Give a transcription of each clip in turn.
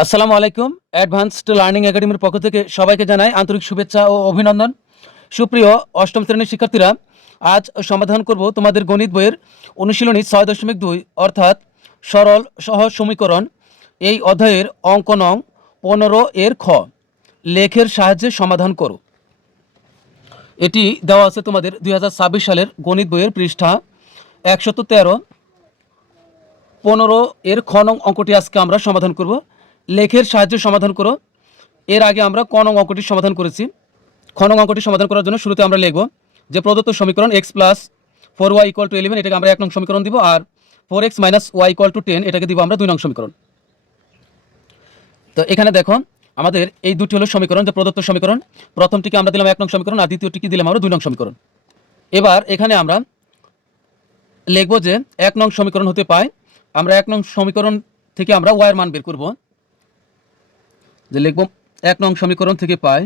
আসসালামু আলাইকুম। Advanced learning একাডেমির পক্ষ থেকে সবাইকে জানাই আন্তরিক শুভেচ্ছা ও অভিনন্দন। সুপ্রিয় অষ্টম শ্রেণীর শিক্ষার্থীরা, আজ সমাধান করব তোমাদের গণিত বইয়ের অনুশীলনী ৬.২ অর্থাৎ সরল সহজ সমীকরণ। এই অধ্যায়ের অঙ্ক নং ১৫ এর খ, লেখের সাহায্যে সমাধান করো। এটি দেওয়া আছে তোমাদের ২০২৬ সালের গণিত বইয়ের পৃষ্ঠা ১১৩। ১৫ এর খ নং অঙ্কটি আজকে আমরা সমাধান করব। লেখের সাহায্যে সমাধান করো। এর আগে আমরা ক নং অঙ্কটি সমাধান করেছি। খ নং অঙ্কটি সমাধান করার জন্য শুরুতে আমরা লিখব যে প্রদত্ত সমীকরণ x plus 4y equal to 11 এটাকে আমরা ১ নং সমীকরণ দিব, আর 4x minus Y equal to 10 এটাকে দিব আমরা ২ নং সমীকরণ। তো এখানে দেখো আমাদের এই দুটি হলো সমীকরণ, যে প্রদত্ত সমীকরণ। প্রথমটিকে আমরা দিলাম ১ নং সমীকরণ, আর দ্বিতীয়টিকে দিলাম আমরা ২ নং সমীকরণ। এবার এখানে আমরা লিখব যে ১ নং সমীকরণ হতে পাই, আমরা ১ নং সমীকরণ থেকে আমরা y এর মান বের করব। যে লিখব ১ নং সমীকরণ থেকে পাই,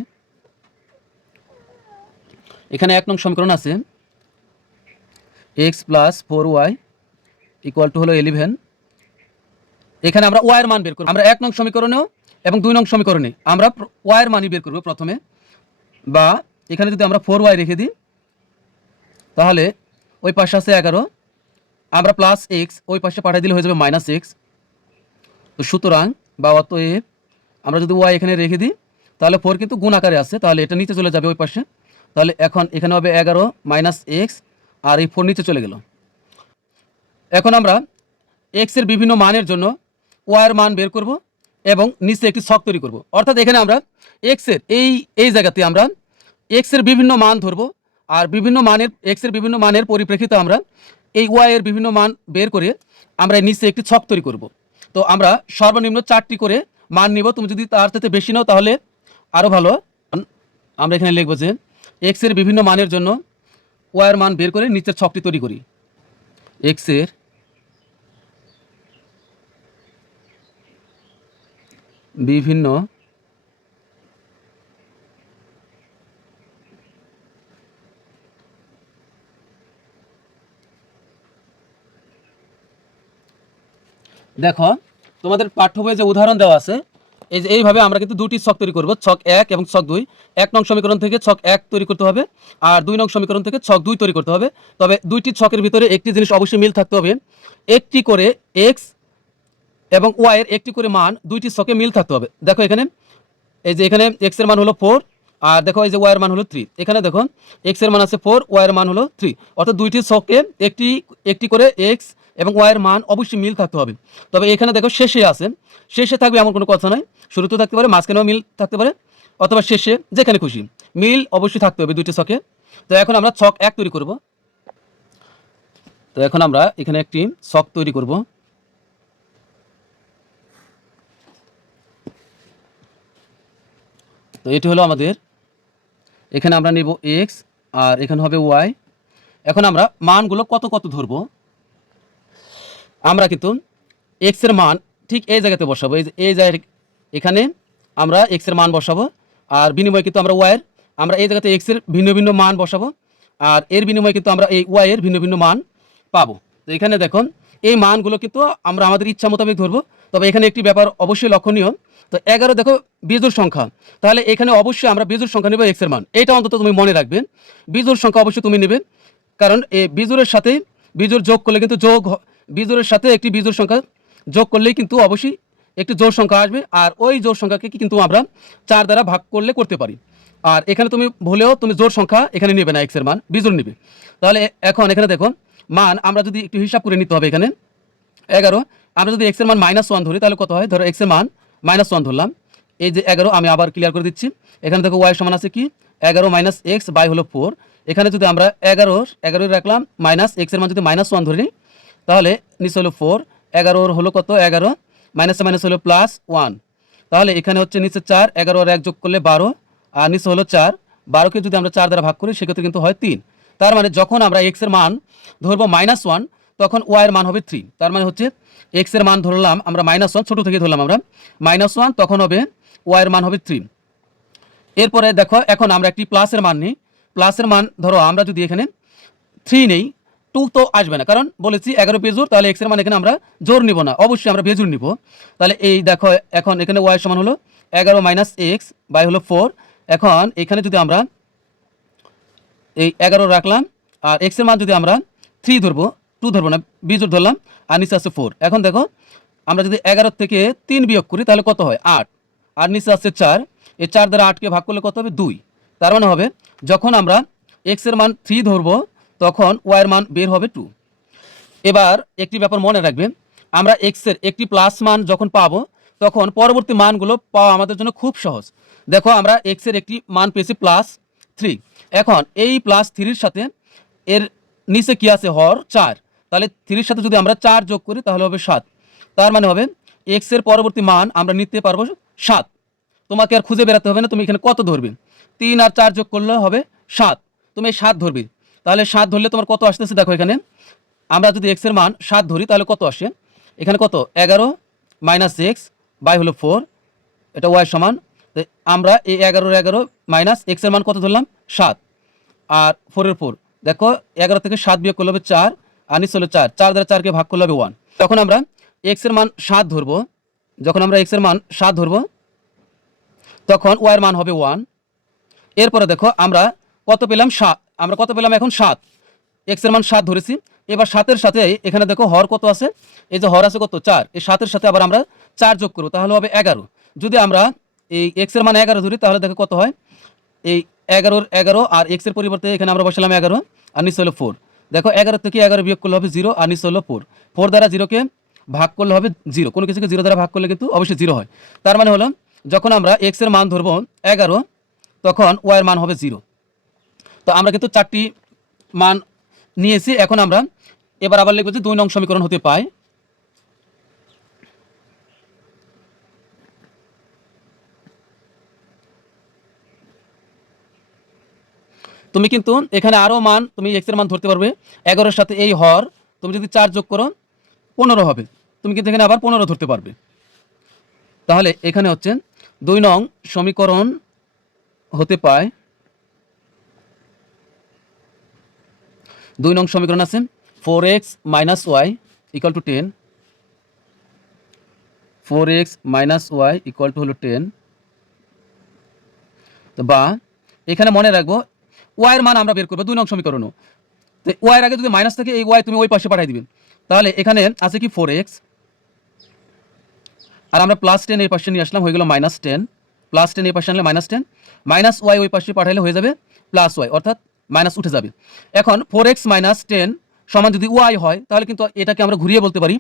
এখানে ১ নং সমীকরণ আছে x plus 4y equal to হলো 11। এখানে আমরা y এর মান বের করব। আমরা ১ নং সমীকরণেও এবং ২ নং সমীকরণে আমরা y এর মানই বের করব প্রথমে। বা এখানে যদি আমরা 4y রেখে দিই, তাহলে ওই পাশে আছে 11, আমরা প্লাস x ওই পাশে পাঠিয়ে দিলে হয়ে যাবে মাইনাস এক্স। তো সুতরাং বা অতএব আমরা যদি y এখানে রেখে দিই, তাহলে 4 কিন্তু গুণ আকারে আছে, তাহলে এটা নিচে চলে যাবে ওই পাশে। তাহলে এখন এখানে হবে 11 মাইনাস এক্স, আর এই 4 নিচে চলে গেল। এখন আমরা x এর বিভিন্ন মানের জন্য y এর মান বের করব এবং নিচে একটি ছক তৈরি করব। অর্থাৎ এখানে আমরা x এর এই জায়গাতে আমরা x এর বিভিন্ন মান ধরব, আর বিভিন্ন মানের x এর বিভিন্ন মানের পরিপ্রেক্ষিতে আমরা এই y এর বিভিন্ন মান বের করে আমরা নিচে একটি ছক তৈরি করব। তো আমরা সর্বনিম্ন 4টি করে মান নিব। তুমি যদি তার সাথে বেশি নাও তাহলে আরও ভালো। আমরা এখানে লিখব যে x এর বিভিন্ন মানের জন্য y এর মান বের করে নিচের ছকটি তৈরি করি। x এর বিভিন্ন দেখো তোমাদের পাঠ্য বইয়ে যে উদাহরণ দেওয়া আছে, এই যে এইভাবে আমরা কিন্তু দুটি ছক তৈরি করব, ছক ১ এবং ছক ২। ১ নং সমীকরণ থেকে ছক ১ তৈরি করতে হবে, আর ২ নং সমীকরণ থেকে ছক ২ তৈরি করতে হবে। তবে দুইটি ছকের ভিতরে একটি জিনিস অবশ্যই মিল থাকতে হবে, একটি করে x এবং y এর একটি করে মান দুইটি ছকে মিল থাকতে হবে। দেখো এখানে এই যে এখানে x এর মান হলো 4, আর দেখো এই যে y এর মান হলো 3। এখানে দেখো x এর মান আছে 4, y এর মান হলো 3, অর্থাৎ দুইটি ছকে একটি করে x এবং y এর মান অবশ্যই মিল থাকতে হবে। তবে এখানে দেখো শেষে আছে, শেষে থাকবে এমন কোনো কথা নয়, শুরুতেও থাকতে পারে, মাঝখানেও মিল থাকতে পারে, অথবা শেষে, যেখানে খুশি মিল অবশ্যই থাকতে হবে দুইটি ছকে। তো এখন আমরা ছক ১ তৈরি করব। তো এখন আমরা এখানে একটি ছক তৈরি করব। তো এটি হলো আমাদের, এখানে আমরা নেব x আর এখানে হবে y। এখন আমরা মানগুলো কত কত ধরব। আমরা কিন্তু x এর মান ঠিক এই জায়গাতে বসাবো, এই জায়গায় এখানে আমরা x এর মান বসাবো, আর বিনিময়ে কিন্তু আমরা y এর, আমরা এই জায়গাতে x এর ভিন্ন ভিন্ন মান বসাবো, আর এর বিনিময়ে কিন্তু আমরা এই y এর ভিন্ন ভিন্ন মান পাবো। তো এখানে দেখুন এই মানগুলো কিন্তু আমরা আমাদের ইচ্ছা মোতাবেক ধরবো। তবে এখানে একটি ব্যাপার অবশ্যই লক্ষণীয়, তো 11 দেখো বিজোড় সংখ্যা, তাহলে এখানে অবশ্যই আমরা বিজোড় সংখ্যা নেব x এর মান, এটা অন্তত তুমি মনে রাখবে। বিজোড় সংখ্যা অবশ্যই তুমি নেবে, কারণ এই বিজোড়ের সাথে বিজোড় যোগ করলে কিন্তু বিজোড়ের সাথে একটি বিজোড় সংখ্যা যোগ করলেই কিন্তু অবশ্যই একটি জোড় সংখ্যা আসবে, আর ওই জোড় সংখ্যাকে কিন্তু আমরা 4 দ্বারা ভাগ করলে করতে পারি। আর এখানে তুমি ভুলেও তুমি জোড় সংখ্যা এখানে নেবে না, x এর মান বিজোড় নেবে। তাহলে এখন এখানে দেখো মান আমরা যদি একটু হিসাব করে নিতে হবে। এখানে 11, আমরা যদি x এর মান -1 ধরি তাহলে কত হয়, ধরো x এর মান -1 ধরলাম। এই যে 11, আমি আবার ক্লিয়ার করে দিচ্ছি। এখানে দেখো y সমান আছে কি 11 মাইনাস x বাই হলো 4। এখানে যদি আমরা 11 রাখলাম, মাইনাস x এর মান যদি -1 ধরে নিই, তাহলে নিচে হলো 4, 11 হলো কত 11, মাইনাসে মাইনাস হলো +1, তাহলে এখানে হচ্ছে নিচে 4, 11 আর 1 যোগ করলে 12, আর নিচে হলো 4। 12কে যদি আমরা 4 দ্বারা ভাগ করি সেক্ষেত্রে কিন্তু হয় 3। তার মানে যখন আমরা x এর মান ধরবো -1, তখন y এর মান হবে 3। তার মানে হচ্ছে x এর মান ধরলাম আমরা -1, ছোট থেকে ধরলাম আমরা -1, তখন হবে y এর মান হবে 3। এরপরে দেখো এখন আমরা একটি প্লাসের মান নিই। প্লাসের মান ধরো আমরা যদি এখানে 3 নেই, টু তো আসবে না, কারণ বলেছি 11 বেজোড়, তাহলে এক্স এর মান এখানে আমরা জোর নিব না, অবশ্যই আমরা বেজোড় নিব। তাহলে এই দেখো এখন এখানে ওয়াই সমান হলো 11 মাইনাস এক্স বাই হলো 4। এখন এখানে যদি আমরা এই 11 রাখলাম, আর এক্স এর মান যদি আমরা 3 ধরবো, 2 ধরবো না, বিজোড় ধরলাম, আর নিচে আছে 4। এখন দেখো আমরা যদি 11 থেকে 3 বিয়োগ করি তাহলে কত হয় 8, আর নিচে আছে 4। এই 4 দ্বারা 8কে ভাগ করলে কত হবে 2। তার মানে হবে যখন আমরা এক্স এর মান 3 ধরবো তখন ওয়াই এর মান বের হবে 2। এবার একটি ব্যাপার মনে রাখবেন, আমরা এক্স এর একটি প্লাস মান যখন পাবো তখন পরবর্তী মানগুলো পাওয়া আমাদের জন্য খুব সহজ। দেখো আমরা এক্স এর একটি মান পেয়েছি +3। এখন এই +3-র সাথে এর নিচে কি আছে হর 4, তাহলে 3-র সাথে যদি আমরা 4 যোগ করি তাহলে হবে 7। তার মানে হবে এক্স এর পরবর্তী মান আমরা নিতে পারবো 7। তোমাকে আর খুঁজে বেড়াতে হবে না, তুমি এখানে কত ধরবে, 3 আর 4 যোগ করলে হবে 7, তুমি 7 ধরবে। তাহলে 7 ধরলে তোমার কত আসতেছে দেখো, এখানে আমরা যদি এক্স এর মান 7 ধরি তাহলে কত আসে, এখানে কত 11 মাইনাস এক্স বাই হলো 4, এটা ওয়াই সমান। তো আমরা এই 11 মাইনাস এক্স এর মান কত ধরলাম 7, আর 4 দেখো 11 থেকে 7 বিয়োগ করলে হবে 4, আর নিচে হলো 4, 4 দ্বারা 4কে ভাগ করলে হবে 1। তখন আমরা এক্স এর মান 7 ধরবো, যখন আমরা এক্স এর মান 7 ধরবো তখন ওয়াই এর মান হবে 1। এরপরে দেখো আমরা কত পেলাম 7, আমরা কত পেলাম এখন 7, এক্স এর মান 7 ধরেছি। এবার 7-এর সাথে এখানে দেখো হর কত আছে, এই যে হর আছে কত 4, এই 7-এর সাথে আবার আমরা 4 যোগ করবো তাহলে হবে 11। যদি আমরা এই এক্স এর মান 11 ধরি তাহলে দেখো কত হয়, এই 11 আর এক্স এর পরিবর্তে এখানে আমরা বসালাম 11, আর নিচে হলো 4। দেখো 11 থেকে 11 বিয়োগ করলে হবে 0, আর নিচে হলো 4। 4 দ্বারা 0কে ভাগ করলে হবে 0, কোনো কিছুকে 0 দ্বারা ভাগ করলে কিন্তু অবশ্যই 0 হয়। তার মানে হলো যখন আমরা এক্স এর মান ধরবো 11 তখন ওয়াই এর মান হবে 0। তো আমরা কিন্তু 4টি মান নিয়েছি। এখন আমরা এবার আবার লিখবো যে 2 নং সমীকরণ হতে পায় তুমি কিন্তু এখানে আরও মান, তুমি এক্স এর মান ধরতে পারবে 11-এর সাথে এই হর তুমি যদি 4 যোগ করো 15 হবে, তুমি কিন্তু এখানে আবার 15 ধরতে পারবে। তাহলে এখানে হচ্ছে 2 নং সমীকরণ হতে পায়, 2 নং সমীকরণ আছে 4x minus Y equal to 10, 4x minus Y equal to হলো 10। তো বা এখানে মনে রাখবো ওয়াইয়ের মান আমরা বের করবো 2 নং সমীকরণও। তো ওয়াইয়ের আগে যদি মাইনাস থাকে এই ওয়াই তুমি ওই পাশে পাঠিয়ে দিবে। তাহলে এখানে আছে কি 4x, আর আমরা +10 এই পাশে নিয়ে আসলাম, হয়ে গেল -10, +10 এই পাশে আনলে -10, মাইনাস ওয়াই ওই পাশে পাঠাইলে হয়ে যাবে প্লাস ওয়াই, অর্থাৎ মাইনাস উঠে যাবে। এখন 4x মাইনাস 10 সমান যদি ওয়াই হয় তাহলে কিন্তু এটাকে আমরা ঘুরিয়ে বলতে পারি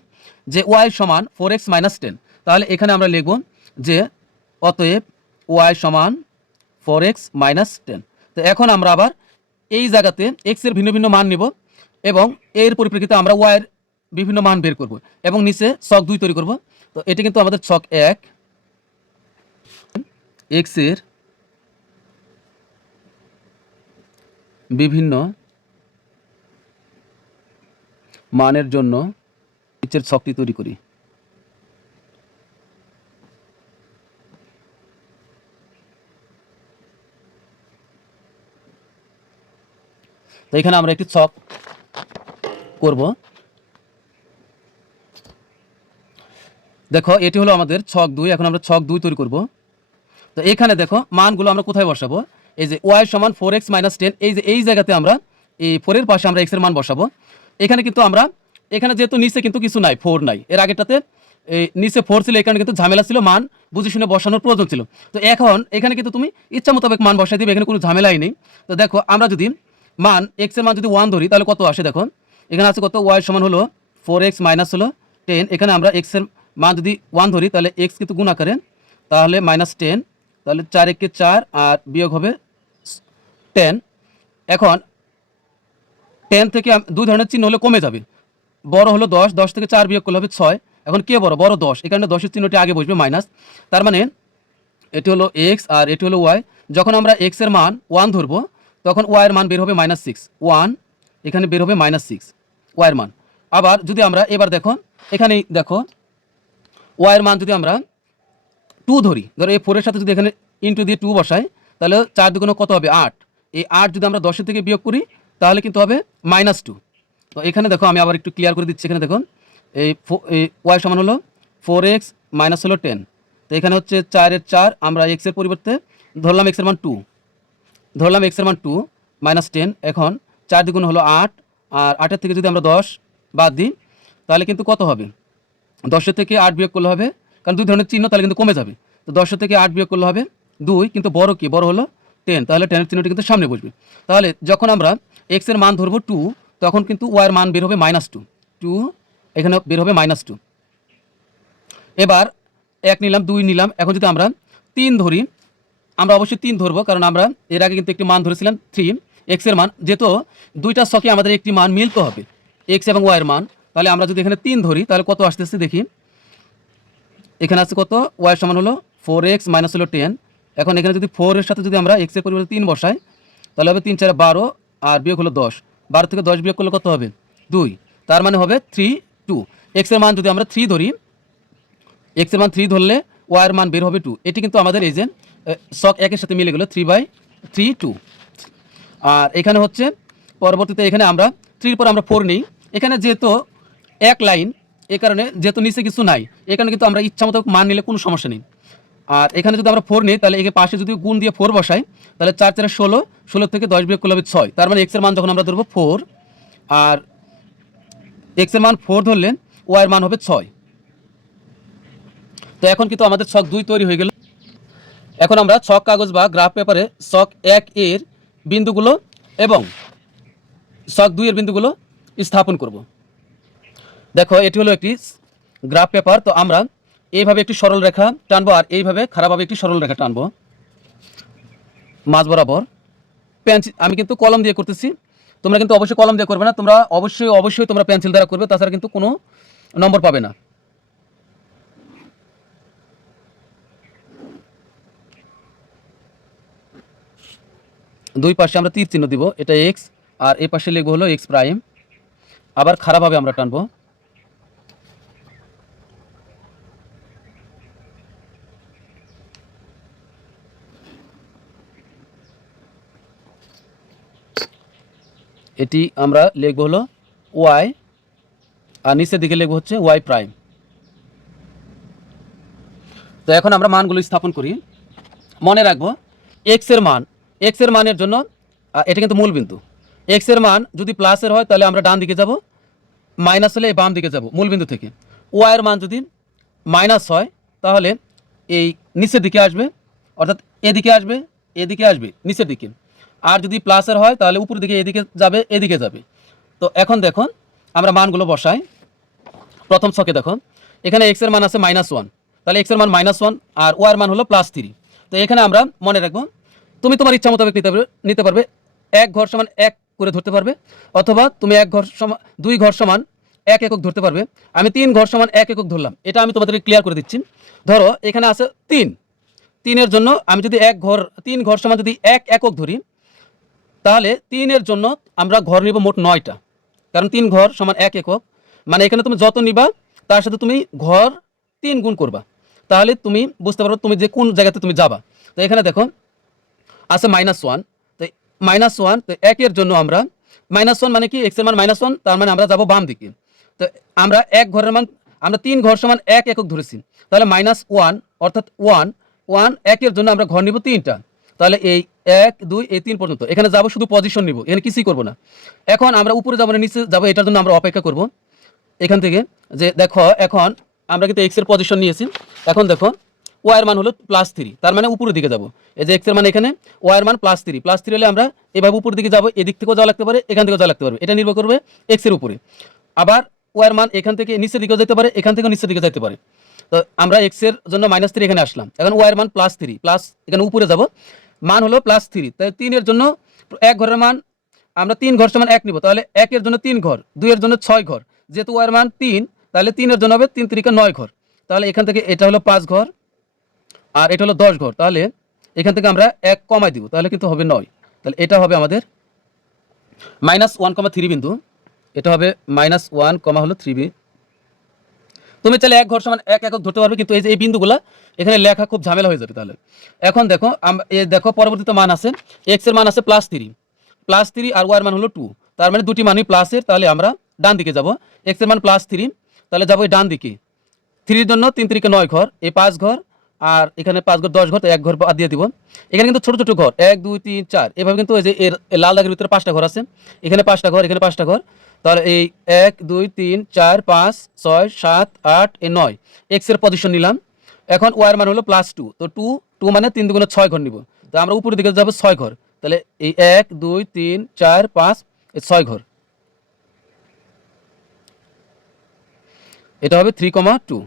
যে ওয়াই সমান 4x মাইনাস 10। তাহলে এখানে আমরা লিখব যে অতএব ওয়াই সমান 4x মাইনাস 10। তো এখন আমরা আবার এই জায়গাতে x এর ভিন্ন ভিন্ন মান নিব এবং এর পরিপ্রেক্ষিতে আমরা y এর বিভিন্ন মান বের করব এবং নিচে ছক 2 তৈরি করব। তো এটা কিন্তু আমাদের ছক 1, x এর বিভিন্ন মানের জন্য নিচের ছকটি তৈরি করি। তো এখানে আমরা একটি ছক করব। দেখো এটি হলো আমাদের ছক 2, এখন আমরা ছক 2 তৈরি করব। তো এখানে দেখো মানগুলো আমরা কোথায় বসাবো, এই যে y সমান 4x মাইনাস 10, এই যে এই জায়গাতে আমরা এই 4 এর পাশে আমরা x এর মান বসাবো। এখানে কিন্তু আমরা এখানে যেহেতু নিচে কিন্তু কিছু নাই, 4 নাই, এর আগেরটাতে এই নিচে 4 ছিল, এখানে কিন্তু ঝামেলা ছিল, মান বুঝে শুনে বসানোর প্রয়োজন ছিল। তো এখন এখানে কিন্তু তুমি ইচ্ছা মোতাবেক মান বসাই দিবে, এখানে কোনো ঝামেলাই নেই। তো দেখো আমরা যদি মান x এর মান যদি 1 ধরি তাহলে কত আসে, দেখো এখানে আছে কত, y সমান হলো 4x মাইনাস হলো 10, এখানে আমরা x এর মান যদি 1 ধরি তাহলে x কিন্তু গুণ আকারে, তাহলে -10, তাহলে 4 একে 4 আর বিয়োগ হবে 10। এখন 10 থেকে 2 ধরনের চিহ্ন হলে কমে যাবে, বড় হলো 10, 10 থেকে 4 বিয়োগ করলে হবে 6। এখন কে বড়, বড় 10, এখানে 10-এর চিহ্নটি আগে বসবে মাইনাস, তার মানে এটি হলো x আর এটি হলো y। যখন আমরা x এর মান 1 ধরবো তখন y এর মান বের হবে -6, 1 এখানে বের হবে -6 y এর মান। আবার যদি আমরা এবার দেখো এখানেই দেখো y এর মান যদি আমরা 2 ধরি, ধরো এই 4 এর সাথে যদি এখানে ইনটু দিয়ে 2 বসাই তাহলে 4 দুগুণে কত হবে 8, এই 8 যদি আমরা 10 থেকে বিয়োগ করি তাহলে কিন্তু হবে -2। তো এখানে দেখো আমি আবার একটু ক্লিয়ার করে দিচ্ছি। এখানে দেখুন এই ওয়াই সমান হলো 4x মাইনাস হলো 10। তো এখানে হচ্ছে 4 এর 4, আমরা এক্সের পরিবর্তে ধরলাম এক্সের মান 2, ধরলাম এক্সের মান 2 মাইনাস 10। এখন 4 দ্বিগুণ হলো 8, আর 8-এর থেকে যদি আমরা 10 বাদ দিই তাহলে কিন্তু কত হবে? 10-এর থেকে 8 বিয়োগ করলে হবে, কারণ দুই ধরনের চিহ্ন, তাহলে কিন্তু কমে যাবে। তো 10-এর থেকে 8 বিয়োগ করলে হবে 2, কিন্তু বড় কি? বড় হলো 10, তাহলে 10-এর চিহ্নটি কিন্তু সামনে বসবে। তাহলে যখন আমরা এক্সের মান ধরবো 2, তখন কিন্তু ওয়াইয়ের মান বের হবে -2, এখানে বের হবে -2। এবার 1 নিলাম, 2 নিলাম। এখন যদি আমরা 3 ধরি, আমরা অবশ্যই 3 ধরবো, কারণ আমরা এর আগে কিন্তু একটি মান ধরেছিলাম 3 এক্সের মান। যেহেতু দুইটা ছকে আমাদের একটি মান মিলতে হবে, এক্স এবং ওয়াইয়ের মান, তাহলে আমরা যদি এখানে 3 ধরি তাহলে কত আসতেছে দেখি। এখানে আছে কত? ওয়াই সমান হলো 4x মাইনাস হলো 10। এখন এখানে যদি 4 এর সাথে যদি আমরা এক্সের পরিবর্তে 3 বসাই তাহলে হবে 3 4 12, আর বিয়োগ হলো 10। 12 থেকে 10 বিয়োগ করলে কত হবে? 2, তার মানে হবে 3 2। এক্সের মান যদি আমরা 3 ধরি, এক্সের মান 3 ধরলে ওয়াইয়ের মান বের হবে 2। এটি কিন্তু আমাদের এই যে ছক 1-এর সাথে মিলে গেল 3/3 2। আর এখানে হচ্ছে পরবর্তীতে এখানে আমরা 3 পর আমরা 4 নিই। এখানে যেহেতু এক লাইন, এই কারণে যেহেতু নিচে কিছু নাই, এখানে কিন্তু আমরা ইচ্ছা মতো মান নিলে কোনো সমস্যা নেই। আর এখানে যদি আমরা 4 নিই তাহলে একে পাশে যদি গুণ দিয়ে 4 বসাই তাহলে 4 4 16, 16 থেকে 10 বিয়োগ করলে হবে 6। তার মানে এক্সের মান যখন আমরা ধরবো 4, আর এক্সের মান 4 ধরলে ওয়াইয়ের মান হবে 6। তো এখন কিন্তু আমাদের ছক 2 তৈরি হয়ে গেল। এখন আমরা ছক কাগজ বা গ্রাফ পেপারে ছক 1 এর বিন্দুগুলো এবং ছক 2 এর বিন্দুগুলো স্থাপন করব। দেখো এটি হলো একটি গ্রাফ পেপার। তো আমরা এইভাবে একটি সরল রেখা টানবো, আর এইভাবে খারাপভাবে একটি সরল রেখা টানবো মাঝ বরাবর। পেন্সিল, আমি কিন্তু কলম দিয়ে করতেছি, তোমরা কিন্তু অবশ্যই কলম দিয়ে করবে না, তোমরা অবশ্যই তোমরা পেন্সিল দ্বারা করবে, তাছাড়া কিন্তু কোনো নম্বর পাবে না। দুই পাশে আমরা তীর চিহ্ন দিব, এটা এক্স, আর এই পাশে লিখবো হলো এক্স প্রাইম। আবার খারাপভাবে আমরা টানবো। এটি আমরা লিখবো হলো ওয়াই, আর নিচের দিকে লিখবো হচ্ছে ওয়াই প্রাইম। তো এখন আমরা মানগুলো স্থাপন করি। মনে রাখবো এক্স এর মানের জন্য এটা কিন্তু মূল বিন্দু। এক্স এর মান যদি প্লাসের হয় তাহলে আমরা ডান দিকে যাব, মাইনাস হলে বাম দিকে যাব মূল বিন্দু থেকে। ওয়াই এর মান যদি মাইনাস হয় তাহলে এই নিচের দিকে আসবে, অর্থাৎ এদিকে আসবে, এদিকে আসবে নিচের দিকে। আর যদি প্লাসের হয় তাহলে উপর দিকে এদিকে যাবে, এদিকে যাবে। তো এখন দেখুন আমরা মানগুলো বসাই। প্রথম ছকে দেখো এখানে এক্স এর মান আছে -1, তাহলে এক্স এর মান -1 আর ওয়াই এর মান হলো +3। তো এখানে আমরা মনে রাখবো, তুমি তোমার ইচ্ছা মোতাবেক নিতে পারবে। 1 ঘর সমান 1 করে ধরতে পারবে, অথবা তুমি 1 ঘর সমান 2 ঘর সমান 1 একক ধরতে পারবে। আমি 3 ঘর সমান 1 একক ধরলাম, এটা আমি তোমাদেরকে ক্লিয়ার করে দিচ্ছি। ধরো এখানে আছে 3 এর জন্য আমি যদি 3 ঘর সমান যদি 1 একক ধরি, তাহলে 3 এর জন্য আমরা ঘর নিব মোট 9টা, কারণ 3 ঘর সমান 1 একক। মানে এখানে তুমি যত নিবা তার সাথে তুমি ঘর 3 গুণ করবা, তাহলে তুমি বুঝতে পারো তুমি যে কোন জায়গাতে তুমি যাবা। তো এখানে দেখো আছে -1, তো -1, তো 1 এর জন্য আমরা -1 মানে কি? এক্স এর মান -1, তার মানে আমরা যাব বাম দিকে। তো আমরা 1 ঘরের মান, আমরা 3 ঘর সমান 1 একক ধরেছি, তাহলে -1 অর্থাৎ 1 1 এর জন্য আমরা ঘর নিব 3টা। তাহলে এই 1 2 এই 3 পর্যন্ত এখানে যাব, শুধু পজিশন নিব, এখানে কিছুই করব না। এখন আমরা উপরে যাব না নিচে যাব, এটার জন্য আমরা অপেক্ষা করব এখান থেকে। যে দেখো এখন আমরা কিন্তু এক্স এর পজিশন নিয়েছি, এখন দেখো ওয়াই এর মান হলো +3, তার মানে উপরের দিকে যাব। এই যে এক্স এর মান এখানে, ওয়াই এর মান +3 হলে আমরা এভাবে উপরের দিকে যাব, এদিক থেকেও যাওয়া লাগতে পারে, এখান থেকেও যাওয়া লাগতে পারে, এটা নির্ভর করবে এক্স এর উপরে। আবার ওয়াই এর মান এখান থেকে নিচের দিকেও যেতে পারে, এখান থেকেও নিচের দিকে যেতে পারে। তো আমরা এক্স এর জন্য -3 এখানে আসলাম, এখন ওয়াই এর মান +3 প্লাস এখানে উপরে যাব, মান হলো +3। তাই 3 এর জন্য 1 ঘরের মান আমরা 3 ঘর সমান 1 নিব, তাহলে 1 এর জন্য 3 ঘর, 2 এর জন্য 6 ঘর, যেহেতু ওয়াই এর মান 3 তাহলে 3 এর জন্য হবে 3 3 9 ঘর। তাহলে এখান থেকে এটা হলো 5 ঘর আর এটা হলো 10 ঘর, তাহলে এখান থেকে আমরা 1 কমাই দিব, তাহলে কিন্তু হবে 9। তাহলে এটা হবে আমাদের -1,3 বিন্দু, এটা হবে -1, হলো 3b। তুমি চাইলে 1 ঘর সমান 1 একক ধরতে পারবে, কিন্তু এই যে এই বিন্দুগুলা এখানে লেখা খুব ঝামেলা হয়ে যাবে। তাহলে এখন দেখো দেখো পরবর্তীতে মান আছে, এক্স এর মান আছে +3 আর ওয়াই এর মান হলো 2, তার মানে দুটি মানই প্লাসের, তাহলে আমরা ডান দিকে যাব, এক্সের মান +3, তাহলে যাবো এই ডান দিকে। 3-র জন্য 3 3 9 ঘর, এই 5 ঘর, আর এখানে 5 ঘর 10 ঘর, তো 1 ঘর বাদ দিয়ে দিব। এখানে কিন্তু ছোট ছোট ঘর 1 2 3 4 এভাবে কিন্তু এই যে এর লাল দাগের ভিতরে 5টা ঘর আছে, এখানে 5টা ঘর, এখানে 5টা ঘর। তাহলে এই 1 2 3 4 5 6 7 8 9 এক্স এর পজিশন নিলাম। এখন ওয়াই এর মান হলো +2, তো 2 2 মানে 3 দুগুণে 6 ঘর নিব। তো আমরা উপরের দিকে যাব 6 ঘর, তাহলে এই 1 2 3 4 5 এই 6 ঘর, এটা হবে 3,2।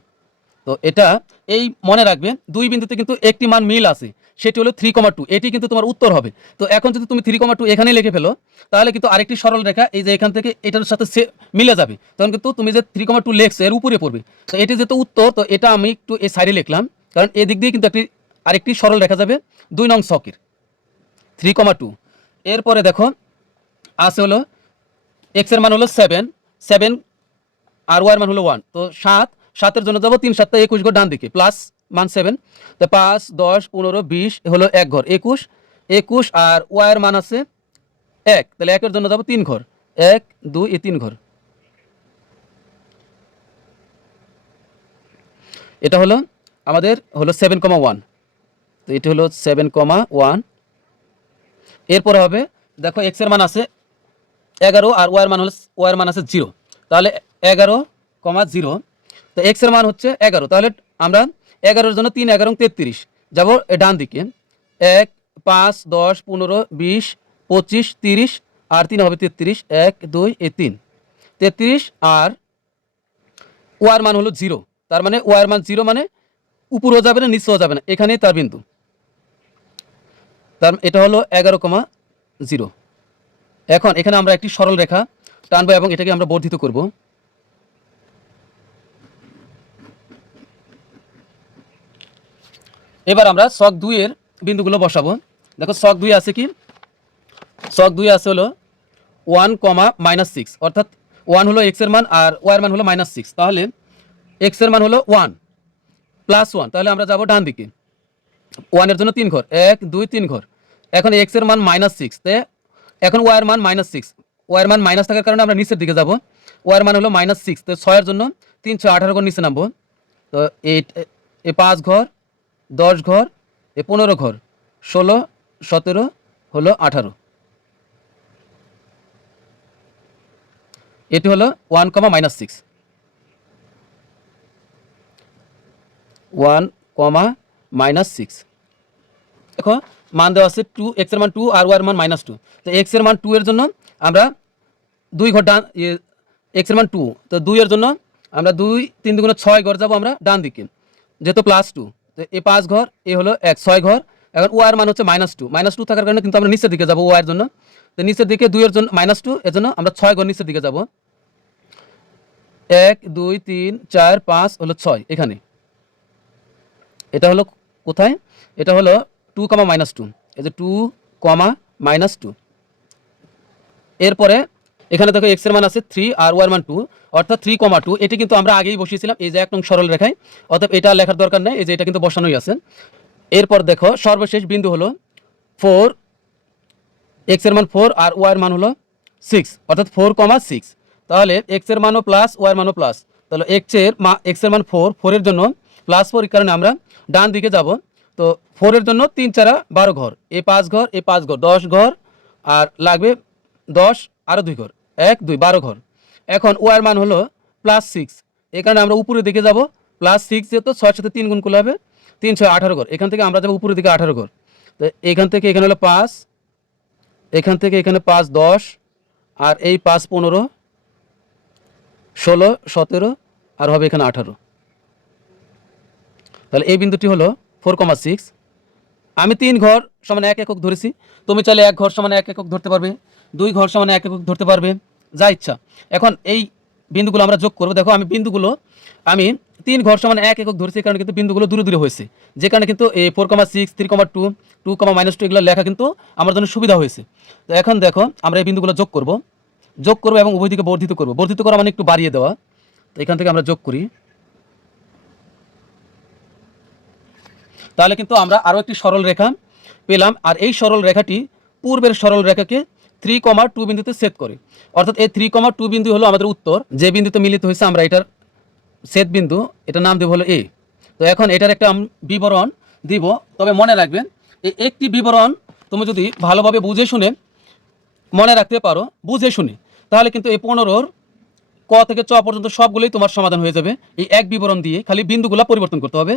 তো এটা এই মনে রাখবে, দুই বিন্দুতে কিন্তু একটি মান মিল আছে, সেটি হলো 3,2, এটি কিন্তু তোমার উত্তর হবে। তো এখন যদি তুমি 3,2 এখানে লিখে ফেলো, তাহলে কিন্তু আরেকটি সরল রেখা এই যে এখান থেকে এটার সাথে মিলে যাবে, তখন কিন্তু তুমি যে 3,2 লেখছো এর উপরে পড়বে। তো এটি যেহেতু উত্তর, তো এটা আমি একটু এই সাইডে লিখলাম, কারণ এদিক দিয়ে কিন্তু আরেকটি সরল রেখা যাবে 2 নং ছকের 3,2। এরপরে দেখো আছে হলো এক্স এর মান হলো 7 7 আর ওয়ার মান হলো 1, তো 7 7-এর জন্য যাবো 3 7 21 ঘর ডান দিকে, প্লাস মান 7, তো 5 10 15 20 হলো 1 ঘর 21 21, আর ওয়ার মান আছে 1, তাহলে 1-এর জন্য যাবো 3 ঘর, 1 2 এই 3 ঘর। এটা হলো আমাদের হলো 7,1, তো এটা হলো 7,1। এরপরে হবে দেখো এক্স এর মান আছে 11 আর ওয়ার মান আছে 0, তাহলে 11,0, তো এক্স এর মান হচ্ছে 11, তাহলে আমরা 11-এর জন্য 3 11 33 যাব ডান দিকে, 1 5 10 15 20 25 30 আর 3 হবে 33, 1 2 এই 3 33, আর ওয়ার মান হলো 0, তার মানে ওয়ার মান 0 মানে উপরেও যাবে না নিচেও যাবে না, এখানেই তার বিন্দু, তার এটা হলো 11,0। এখন এখানে আমরা একটি সরল রেখা টানবো এবং এটাকে আমরা বর্ধিত করব। এবার আমরা ছক 2 এর বিন্দুগুলো বসাবো। দেখো ছক 2 আছে কি, ছক 2 আছে হলো 1, -6, অর্থাৎ 1 হলো এক্স এর মান আর ওয়াই এর মান হলো -6, তাহলে এক্স এর মান হলো 1 +1, তাহলে আমরা যাব ডান দিকে। 1 এর জন্য 3 ঘর, 1 2 3 ঘর। এখন এক্স এর মান -6, তে এখন ওয়াই এর মান -6, ওয়াই এর মান মাইনাস থাকার কারণে আমরা নিচের দিকে যাব, ওয়াই এর মান হলো -6, তো 6 এর জন্য 3 6 18 ঘর নিচে নামবো। তো এই 5 ঘর 10 ঘর, এ 15 ঘর, 16 17 হলো 18, এটি হলো 1, -6 1, -6। দেখো মান দেওয়া আছে 2, এক্স এর মান 2 আর ওয়াই এর মান -2, তো এক্স এর মান 2 এর জন্য আমরা 2 ঘর ডান, এক্স এর মান 2, তো 2 এর জন্য আমরা 2 3 দুগুণে 6 ঘর যাব আমরা ডান দিকে, যেহেতু +2, তো এই 5 ঘর এ হলো 1 6 ঘর। এখন ওয়াই এর মান হচ্ছে -2 থাকার কারণে কিন্তু আমরা নিচের দিকে যাব ওয়াই এর জন্য, তো নিচের দিকে 2 এর জন্য -2 এর জন্য আমরা 6 ঘর নিচের দিকে যাব, 1 2 3 4 5 হলো 6 এখানে। এটা হলো কোথায়, এটা হলো 2, -2, এই যে 2, -2। এরপরে এখানে দেখো এক্স এর মান আছে 3 আর ওয়াই এর মান 2, অর্থাৎ 3,2, এটি কিন্তু আমরা আগেই বসিয়েছিলাম এই যে 1 নং সরল রেখায়, অতএব এটা লেখার দরকার নেই, এই যে এটা কিন্তু বসানোই আছে। এরপর দেখো সর্বশেষ বিন্দু হলো 4, এক্স এর মান 4 আর ওয়াই এর মান হলো 6, অর্থাৎ 4,6, তাহলে এক্স এর মানও প্লাস ওয়াই এর মানও প্লাস, তাহলে এক্স এর মান 4, 4 এর জন্য +4, এই কারণে আমরা ডান দিকে যাব। তো 4 এর জন্য 3 4 12 ঘর, এই 5 ঘর এই 5 ঘর 10 ঘর, আর লাগবে 10 আরও 2 ঘর, 1 2 12 ঘর। এখন ওয়াই এর মান হলো +6, এই কারণে আমরা উপরের দিকে যাব, +6 যেহেতু 6 সাথে 3 গুণ করলে হবে 3 6 18 ঘর, এখান থেকে আমরা যাবো উপরের দিকে 18 ঘর, তো এখান থেকে এখানে হলো 5, এখান থেকে এখানে 5 10, আর এই 5 15 16 17, আর হবে এখানে 18, তাহলে এই বিন্দুটি হলো 4,6। আমি 3 ঘর সমান 1 একক ধরেছি, তুমি চাইলে 1 ঘর সমান 1 একক ধরতে পারবে, 2 ঘর সমান 1 একক ধরতে পারবে, যা ইচ্ছা। এখন এই বিন্দুগুলো আমরা যোগ করবো। দেখো আমি 3 ঘর সমান 1 একক ধরেছি, কারণে কিন্তু বিন্দুগুলো দূরে দূরে হয়েছে, যে কারণে কিন্তু এই 4,6 3,2 2, -2 এগুলো লেখা কিন্তু আমার জন্য সুবিধা হয়েছে। তো এখন দেখো আমরা এই বিন্দুগুলো যোগ করব এবং উভয় দিকে বর্ধিত করা মানে একটু বাড়িয়ে দেওয়া। তো এখান থেকে আমরা যোগ করি, তাহলে কিন্তু আমরা আরও একটি সরল রেখা পেলাম, আর এই সরল রেখাটি পূর্বের সরল রেখাকে 3,2 বিন্দুতে ছেদ করে। অর্থাৎ এই 3,2 বিন্দু হলো আমাদের উত্তর, যে বিন্দুতে মিলিত হয়েছে আমরা এটার ছেদ বিন্দু, এটার নাম দেব হলো এ। তো এখন এটার একটা বিবরণ দিব, তবে মনে রাখবেন এই একটি বিবরণ তুমি যদি ভালোভাবে বুঝে শুনে মনে রাখতে পারো, বুঝে শুনে, তাহলে কিন্তু এই 15-র ক থেকে চ পর্যন্ত সবগুলোই তোমার সমাধান হয়ে যাবে এই এক বিবরণ দিয়ে, খালি বিন্দুগুলো পরিবর্তন করতে হবে।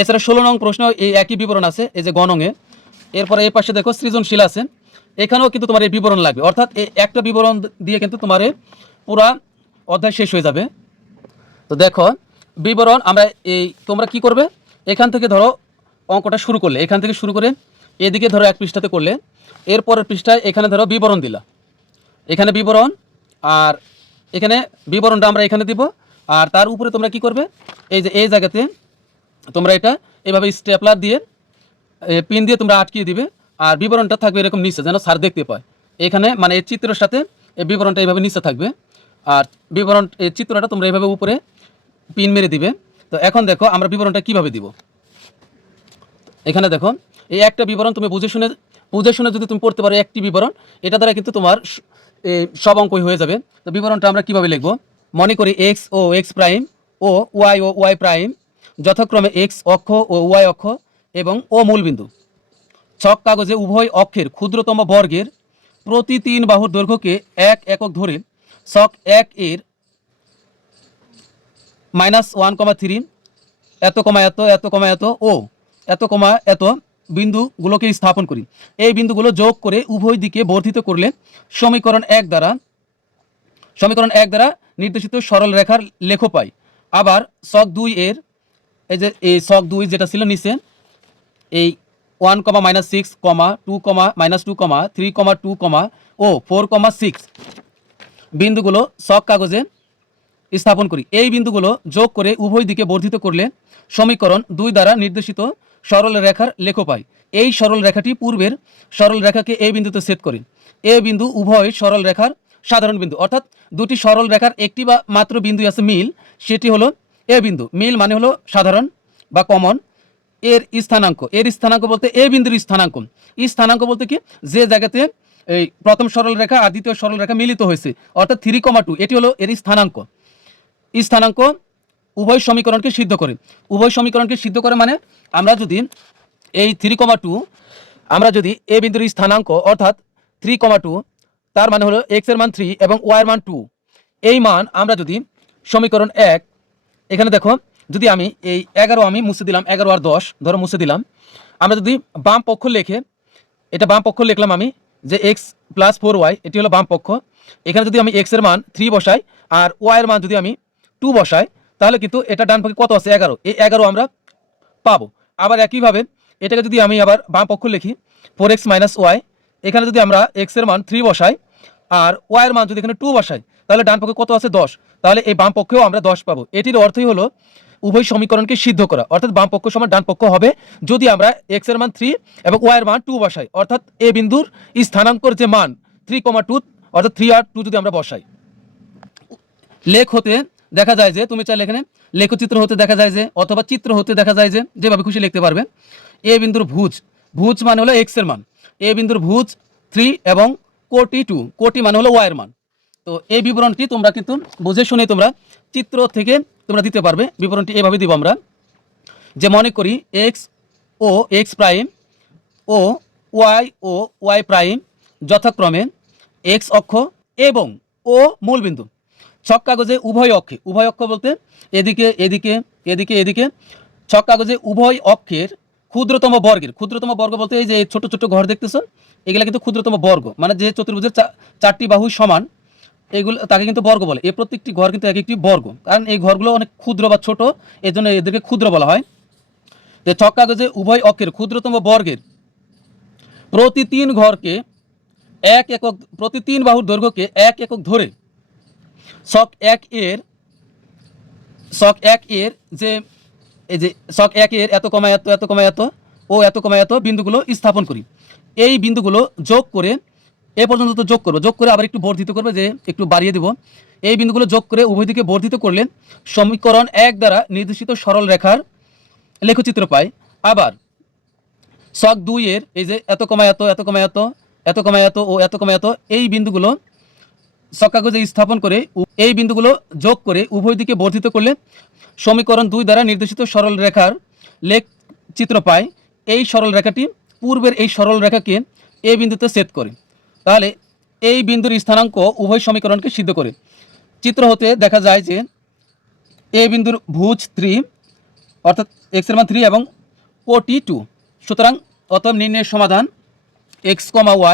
এছাড়া 16 নং প্রশ্ন এই একই বিবরণ আছে, এই যে গণঙে। এরপরে এই পাশে দেখো সৃজনশীল আছে, এখানেও কিন্তু তোমার এই বিবরণ লাগবে। অর্থাৎ এই একটা বিবরণ দিয়ে কিন্তু তোমার পুরা অধ্যায় শেষ হয়ে যাবে। তো দেখো বিবরণ আমরা এই তোমরা কি করবে, এখান থেকে ধরো অঙ্কটা শুরু করলে, এখান থেকে শুরু করে এদিকে ধরো এক পৃষ্ঠাতে করলে, এরপরের পৃষ্ঠায় এখানে ধরো বিবরণ দিলা, এখানে বিবরণ, আর এখানে বিবরণটা আমরা এখানে দিব। আর তার উপরে তোমরা কি করবে, এই যে এই জায়গাতে তোমরা এটা এইভাবে স্টেপলার দিয়ে পিন দিয়ে তোমরা আটকিয়ে দিবে, আর বিবরণটা থাকবে এরকম নিচে, যেন স্যার দেখতে পায়। এখানে মানে এই চিত্রের সাথে এই বিবরণটা এইভাবে নিচে থাকবে, আর বিবরণ এই চিত্রটা তোমরা এইভাবে উপরে পিন মেরে দিবে। তো এখন দেখো আমরা বিবরণটা কিভাবে দিব। এখানে দেখো এই একটা বিবরণ তুমি বুঝে শুনে যদি তুমি পড়তে পারো, একটি বিবরণ, এটা দ্বারা কিন্তু তোমার সব অঙ্কই হয়ে যাবে। তো বিবরণটা আমরা কিভাবে লিখব, মনে করি এক্স ও এক্স প্রাইম ও ওয়াই প্রাইম যথাক্রমে এক্স অক্ষ ও ওয়াই অক্ষ এবং ও মূলবিন্দু। ছক কাগজে উভয় অক্ষের ক্ষুদ্রতম বর্গের প্রতি 3 বাহুর দৈর্ঘ্যকে 1 একক ধরে ছক 1 এর -1,3 এত কমা এত এত কমা এত ও এত কমা এত বিন্দুগুলোকে স্থাপন করি। এই বিন্দুগুলো যোগ করে উভয় দিকে বর্ধিত করলে সমীকরণ 1 দ্বারা নির্দেশিত সরল রেখার লেখ পাই। আবার ছক 2 এর এই যে এই ছক 2 যেটা ছিল নিচে, এই 1, -6, 2, -2, 3, 2, ও 4, 6 বিন্দুগুলো ছক কাগজে স্থাপন করি। এই বিন্দুগুলো যোগ করে উভয় দিকে বর্ধিত করলে সমীকরণ 2 দ্বারা নির্দেশিত সরল রেখার লেখ পাই। এই সরল রেখাটি পূর্বের সরল রেখাকে এই বিন্দুতে ছেদ করে। এ বিন্দু উভয় সরল রেখার সাধারণ বিন্দু, অর্থাৎ দুটি সরল রেখার একটি বা মাত্র বিন্দু আছে মিল, সেটি হলো এ বিন্দু। মিল মানে হলো সাধারণ বা কমন। এর স্থানাঙ্ক বলতে এ বিন্দুর স্থানাঙ্ক বলতে কি, যে জায়গাতে এই প্রথম সরল রেখা আর দ্বিতীয় সরল রেখা মিলিত হয়েছে, অর্থাৎ 3,2, এটি হলো এর স্থানাঙ্ক উভয় সমীকরণকে সিদ্ধ করে মানে আমরা যদি এই 3,2 আমরা যদি এ বিন্দুর স্থানাঙ্ক অর্থাৎ 3,2, তার মানে হলো এক্স এর মান 3 এবং ওয়াই এর মান 2, এই মান আমরা যদি সমীকরণ 1, এখানে দেখো যদি আমি এই 11 আমি মুছে দিলাম, 11 আর 10 ধরো মুছে দিলাম, আমরা যদি বাম পক্ষ লিখে, এটা বাম পক্ষ লিখলাম আমি, যে এক্স প্লাস 4y এটি হলো বাম পক্ষ। এখানে যদি আমি এক্স এর মান 3 বসাই আর ওয়াই এর মান যদি আমি 2 বসাই, তাহলে কিন্তু এটা ডান পক্ষে কত আছে 11, এই 11 আমরা পাবো। আবার একইভাবে এটাকে যদি আমি আবার বাম পক্ষ লিখি 4x - y, এখানে যদি আমরা এক্স এর মান 3 বসাই আর ওয়াই এর মান যদি এখানে 2 বসাই, তাহলে ডান পক্ষে কত আছে 10, তাহলে এই বাম পক্ষেও আমরা 10 পাবো। এটির অর্থই হলো উভয় সমীকরণকে সিদ্ধ করা, অর্থাৎ বাম পক্ষ সমান ডান পক্ষ হবে যদি আমরা এক্স এর মান 3 এবং ওয়াই এর মান 2 বসাই, অর্থাৎ এ বিন্দুর স্থানাঙ্কর যে মান 3,2 অর্থাৎ 3 আর 2 যদি আমরা বসাই। লেখ হতে দেখা যায় যে তুমি চাইলে এখানে লেখচিত্র হতে দেখা যায় যে, অথবা চিত্র হতে দেখা যায় যে, যেভাবে খুশি লিখতে পারবে। এ বিন্দুর ভুজ মানে হলো এক্স এর মান, এ বিন্দুর ভুজ 3 এবং কোটি 2, কোটি মানে হলো ওয়াই এর মান। তো এই বিবরণটি তোমরা কিন্তু বুঝে শুনে তোমরা চিত্র থেকে তোমরা দিতে পারবে। বিবরণটি এভাবে দিব আমরা, যে মনে করি এক্স ও এক্স প্রাইম ও ওয়াই প্রাইম যথাক্রমে এক্স অক্ষ এবং ও মূলবিন্দু। ছক কাগজে উভয় অক্ষ বলতে এদিকে ছক কাগজে উভয় অক্ষের ক্ষুদ্রতম বর্গ বলতে এই যে ছোট ছোট ঘর দেখতেছো, এগুলা কিন্তু ক্ষুদ্রতম বর্গ, মানে যে চতুর্ভুজের 4টি বাহু সমান, এগুলো তাকে কিন্তু বর্গ বলে। এই প্রত্যেকটি ঘর কিন্তু এক একটি বর্গ, কারণ এই ঘরগুলো অনেক ক্ষুদ্র বা ছোট, এই জন্য এদেরকে ক্ষুদ্র বলা হয়। যে ছক কাগজে উভয় অক্ষের ক্ষুদ্রতম বর্গের প্রতি 3 ঘরকে 1 একক, প্রতি 3 বাহুর দৈর্ঘ্যকে 1 একক ধরে ছক 1 এর যে এই যে ছক 1 এর এত কমা এত ও এত কমা এত বিন্দুগুলো স্থাপন করি। এই বিন্দুগুলো যোগ করে এ পর্যন্ত তো যোগ করে আবার একটু বর্ধিত করবে, যে একটু বাড়িয়ে দেব। এই বিন্দুগুলো যোগ করে উভয় দিকে বর্ধিত করলে সমীকরণ 1 দ্বারা নির্দেশিত সরল রেখার লেখচিত্র পাই। আবার ছক 2 এর এই যে এত কমা এত এত কমা এত ও এত কমা এত, এই বিন্দুগুলো ছক-কাগজে স্থাপন করে এই বিন্দুগুলো যোগ করে উভয় দিকে বর্ধিত করলে সমীকরণ 2 দ্বারা নির্দেশিত সরল রেখার লেখ চিত্র পায়। এই সরল রেখাটি পূর্বের এই সরল রেখাকে এ বিন্দুতে ছেদ করে। তাহলে এই বিন্দুর স্থানাঙ্ক উভয় সমীকরণকে সিদ্ধ করে। চিত্র হতে দেখা যায় যে এ বিন্দুর ভুজ 3 অর্থাৎ x এর মান 3 এবং কোটি 2। সুতরাং অতএব নির্ণয়ের সমাধান x,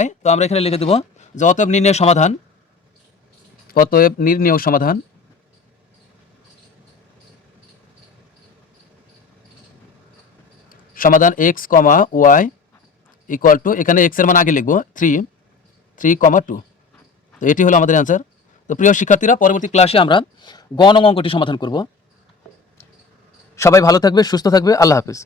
y, তো আমরা এখানে লিখে দেব যে অতএব নির্ণয়ের সমাধান, অতএব নির্ণেয় সমাধান সমাধান x, y ইকুয়াল টু, এখানে x এর মান আগে লিখব 3, 2। তো এটি হলো আমাদের অ্যান্সার। তো প্রিয় শিক্ষার্থীরা, পরবর্তী ক্লাসে আমরা গ নং অঙ্কটি সমাধান করব। সবাই ভালো থাকবে, সুস্থ থাকবে। আল্লাহ হাফেজ।